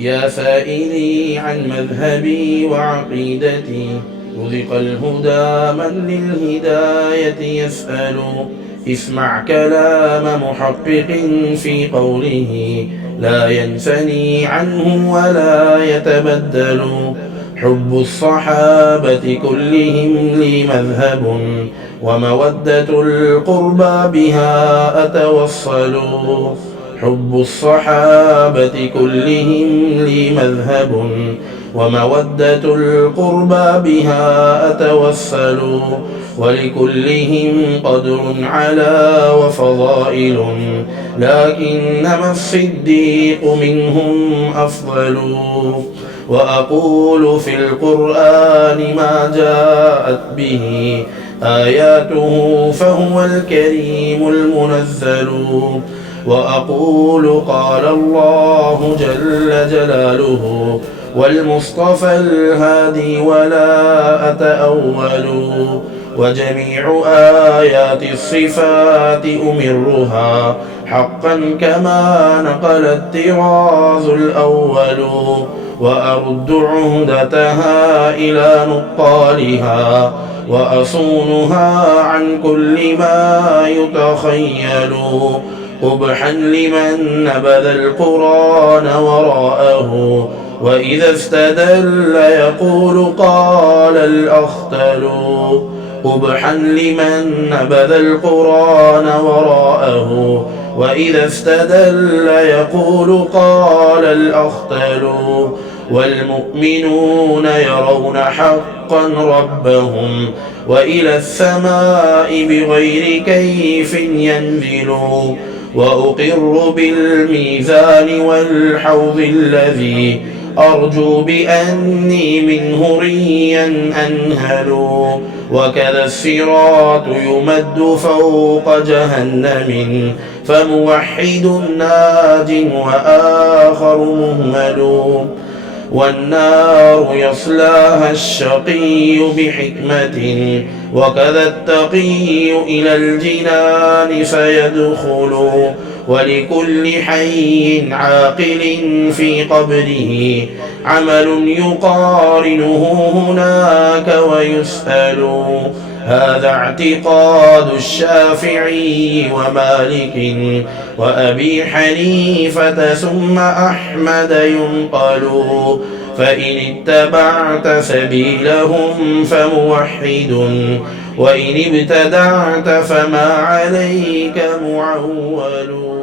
يا سائلي عن مذهبي وعقيدتي، رزق الهدى من للهداية يسأل. اسمع كلام محقق في قوله، لا ينثني عنه ولا يتبدل. حب الصحابة كلهم لي مذهب، ومودة القربى بها أتوصل. حب الصحابة كلهم لي مذهب، ومودة القربى بها أتوسل. ولكلهم قدر على وفضائل، لكنما الصديق منهم أفضل. وأقول في القرآن ما جاءت به آياته، فهو الكريم المنزل. وأقول قال الله جل جلاله، والمصطفى الهادي ولا أتأول. وجميع آيات الصفات أمرها حقا كما نقل الطراز الأول. وأرد عهدتها إلى نقالها، وأصونها عن كل ما يتخيل. قبحا لمن نبذ القرآن وراءه، وإذا استدل يقول قال الأخطل. قبحا لمن نبذ القرآن وراءه، وإذا استدل يقول قال الأخطل. والمؤمنون يرون حقا ربهم، وإلى السماء بغير كيف ينزلوا. وأقر بالميزان والحوض الذي أرجو بأني منه ريا أنهل. وكذا الصراط يمد فوق جهنم، فموحد ناج وآخر مهمل. والنار يصلاها الشقي بحكمة، وكذا التقي إلى الجنان سيدخل. ولكل حي عاقل في قبره عمل يقارنه هناك ويسأل. هذا اعتقاد الشافعي ومالك وأبي حنيفة ثم أحمد ينقل. فإن اتبعت سبيلهم فموحد، وإن ابتدعت فما عليك معول.